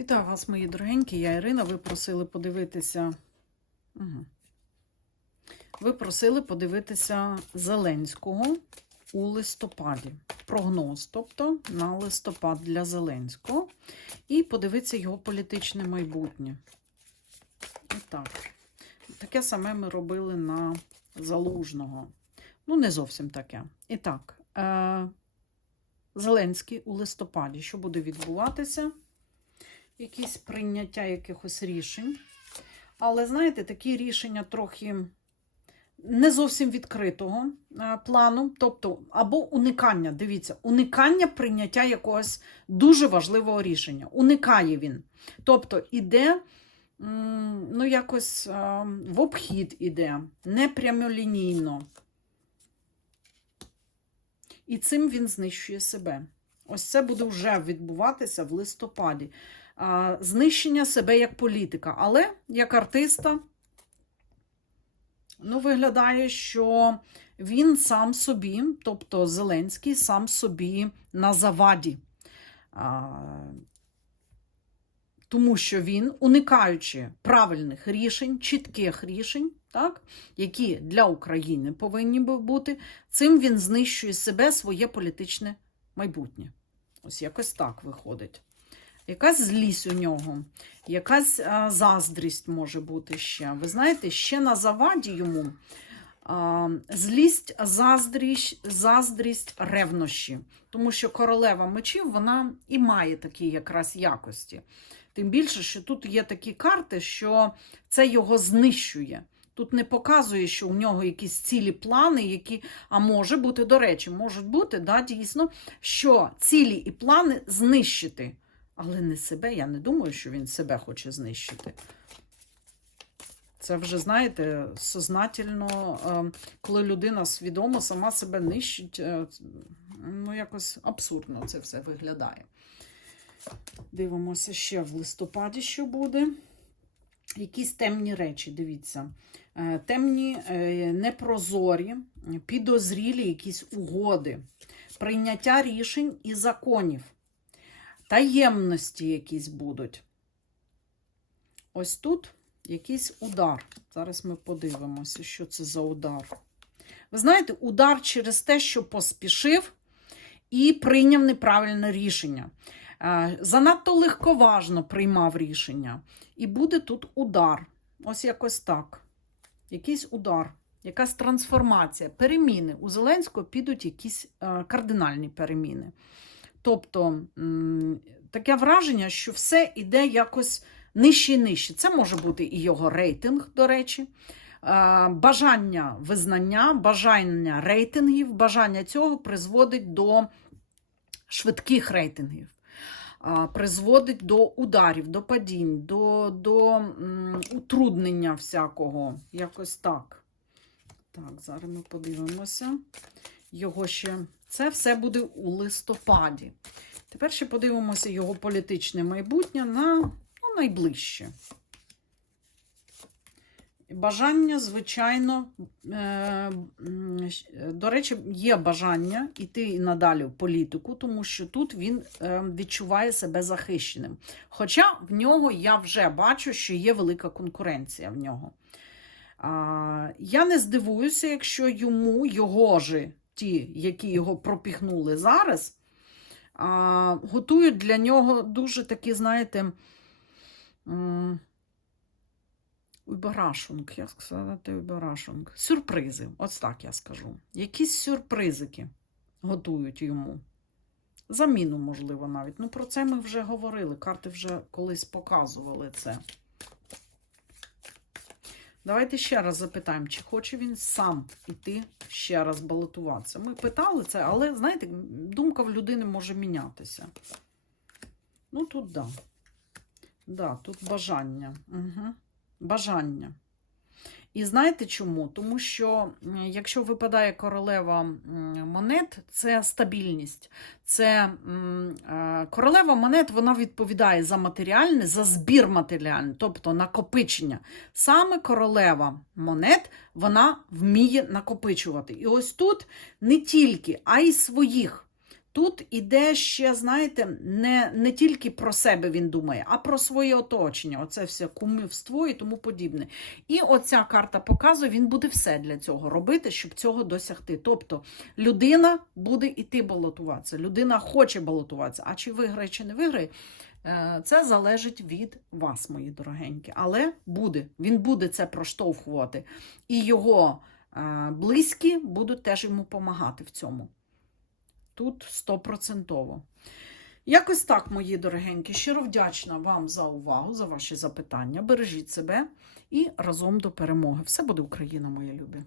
Вітаю вас, мої дорогенькі. Я Ірина. Ви просили подивитися. Угу. Ви просили подивитися Зеленського у листопаді. Прогноз, тобто на листопад для Зеленського. І подивитися його політичне майбутнє. І так. Таке саме ми робили на Залужного. Ну, не зовсім таке. І так, е- Зеленський у листопаді. Що буде відбуватися? Якісь прийняття якихось рішень. Але, знаєте, такі рішення трохи не зовсім відкритого е, плану, тобто, або уникання, дивіться, уникання прийняття якогось дуже важливого рішення. Уникає він. Тобто, іде, ну, якось е, в обхід іде, не прямолінійно. І цим він знищує себе. Ось це буде вже відбуватися в листопаді знищення себе як політика. Але як артиста, ну, виглядає, що він сам собі, тобто Зеленський, сам собі на заваді. Тому що він, уникаючи правильних рішень, чітких рішень, так, які для України повинні бути, цим він знищує себе, своє політичне майбутнє. Ось якось так виходить. Якась злість у нього, якась а, заздрість може бути ще. Ви знаєте, ще на заваді йому а, злість, заздрість, заздрість, ревнощі. Тому що королева мечів вона і має такі якраз якості. Тим більше, що тут є такі карти, що це його знищує. Тут не показує, що у нього якісь цілі плани, які, а може бути, до речі, можуть бути, да, дійсно, що цілі і плани знищити. Але не себе. Я не думаю, що він себе хоче знищити. Це вже, знаєте, сознательно, е, коли людина свідомо сама себе нищить, е, ну, якось абсурдно це все виглядає. Дивимося ще в листопаді, що буде. Якісь темні речі, дивіться. Е, Темні, непрозорі, підозрілі якісь угоди, прийняття рішень і законів таємності якісь будуть. Ось тут якийсь удар. Зараз ми подивимося, що це за удар. Ви знаєте, удар через те, що поспішив і прийняв неправильне рішення. Е, Занадто легковажно приймав рішення. І буде тут удар. Ось якось так. Якийсь удар, якась трансформація, переміни. У Зеленського підуть якісь е, кардинальні переміни. Тобто таке враження, що все йде якось нижче і нижче. Це може бути і його рейтинг, до речі, бажання визнання, бажання рейтингів, бажання цього призводить до швидких рейтингів. Призводить до ударів, до падінь, до до утруднення всякого. Якось так. Так, зараз ми подивимося. Його ще це все буде у листопаді. Тепер ще подивимося його політичне майбутнє на ну, найближче. Бажання, звичайно, е, до речі, є бажання йти і надалі в політику, тому що тут він е, відчуває себе захищеним. Хоча в нього я вже бачу, що є велика конкуренція в нього. Я не здивуюся, якщо йому його ж ті, які його пропіхнули зараз, готують для нього дуже такі, знаєте, Уйбарашунг, як сказати, уйбарашунг. Сюрпризи, ось так я скажу. Якісь сюрпризики готують йому. Заміну, можливо, навіть. Ну, про це ми вже говорили. Карти вже колись показували це. Давайте ще раз запитаємо, чи хоче він сам іти ще раз балотуватися. Ми питали це, але, знаєте, думка в людини може мінятися. Ну, тут да. Да, тут бажання. Угу. Бажання. І знаєте чому? Тому що якщо випадає королева монет, це стабільність. Це е, Королева монет вона відповідає за матеріальне, за збір матеріальний, тобто накопичення. Саме королева монет вона вміє накопичувати. І ось тут не тільки, а й своїх. Тут іде ще, знаєте, не, не тільки про себе він думає, а про своє оточення. Оце все кумівство і тому подібне. І оця карта показує, він буде все для цього робити, щоб цього досягти. Тобто людина буде йти балотуватися, людина хоче балотуватися, а чи виграє, чи не виграє, е, це залежить від вас, мої дорогенькі. Але буде, він буде це проштовхувати. І його е, близькі будуть теж йому допомагати в цьому. Тут стопроцентово. Якось так, мої дорогенькі. Щиро вдячна вам за увагу, за ваші запитання. Бережіть себе і разом до перемоги. Все буде Україна, моя любі.